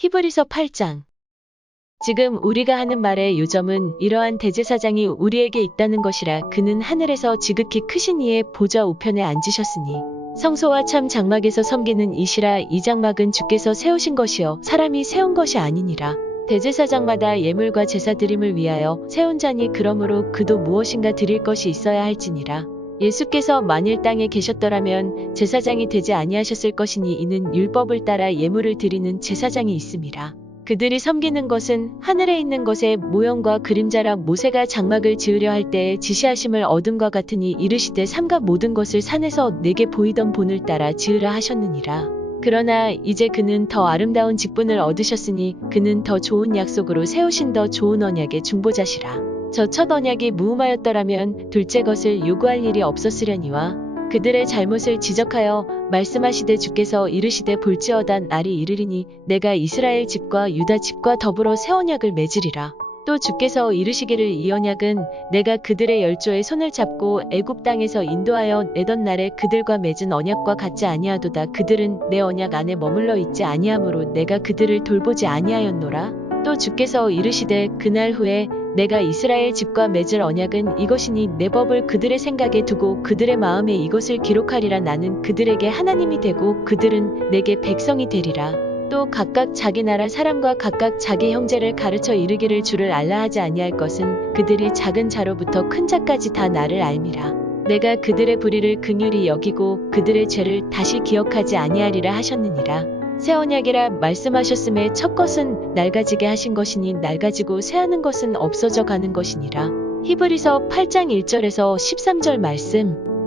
히브리서 8장 지금 우리가 하는 말의 요점은 이러한 대제사장이 우리에게 있다는 것이라 그는 하늘에서 지극히 크신 이의 보좌 우편에 앉으셨으니 성소와 참 장막에서 섬기는 이시라 이 장막은 주께서 세우신 것이요 사람이 세운 것이 아니니라 대제사장마다 예물과 제사 드림을 위하여 세운 자니 그러므로 그도 무엇인가 드릴 것이 있어야 할지니라 예수께서 만일 땅에 계셨더라면 제사장이 되지 아니하셨을 것이니 이는 율법을 따라 예물을 드리는 제사장이 있습니다. 그들이 섬기는 것은 하늘에 있는 것의 모형과 그림자라 모세가 장막을 지으려 할 때에 지시하심을 얻음과 같으니 이르시되 삼가 모든 것을 산에서 내게 보이던 본을 따라 지으라 하셨느니라. 그러나 이제 그는 더 아름다운 직분을 얻으셨으니 그는 더 좋은 약속으로 세우신 더 좋은 언약의 중보자시라. 저첫 언약이 무음하였더라면 둘째 것을 요구할 일이 없었으려니와 그들의 잘못을 지적하여 말씀하시되 주께서 이르시되 볼지어다 날이 이르리니 내가 이스라엘 집과 유다 집과 더불어 새 언약을 맺으리라. 또 주께서 이르시기를 이 언약은 내가 그들의 열조의 손을 잡고 애굽 땅에서 인도하여 내던 날에 그들과 맺은 언약과 같지 아니하도다 그들은 내 언약 안에 머물러 있지 아니하므로 내가 그들을 돌보지 아니하였노라. 또 주께서 이르시되 그날 후에 내가 이스라엘 집과 맺을 언약은 이것이니 내 법을 그들의 생각에 두고 그들의 마음에 이것을 기록하리라 나는 그들에게 하나님이 되고 그들은 내게 백성이 되리라. 또 각각 자기 나라 사람과 각각 자기 형제를 가르쳐 이르기를 주를 알라 하지 아니할 것은 그들이 작은 자로부터 큰 자까지 다 나를 알미라. 내가 그들의 불의를 긍휼히 여기고 그들의 죄를 다시 기억하지 아니하리라 하셨느니라. 새 언약이라 말씀하셨음에 첫 것은 낡아지게 하신 것이니 낡아지고 새하는 것은 없어져 가는 것이니라. 히브리서 8장 1절에서 13절 말씀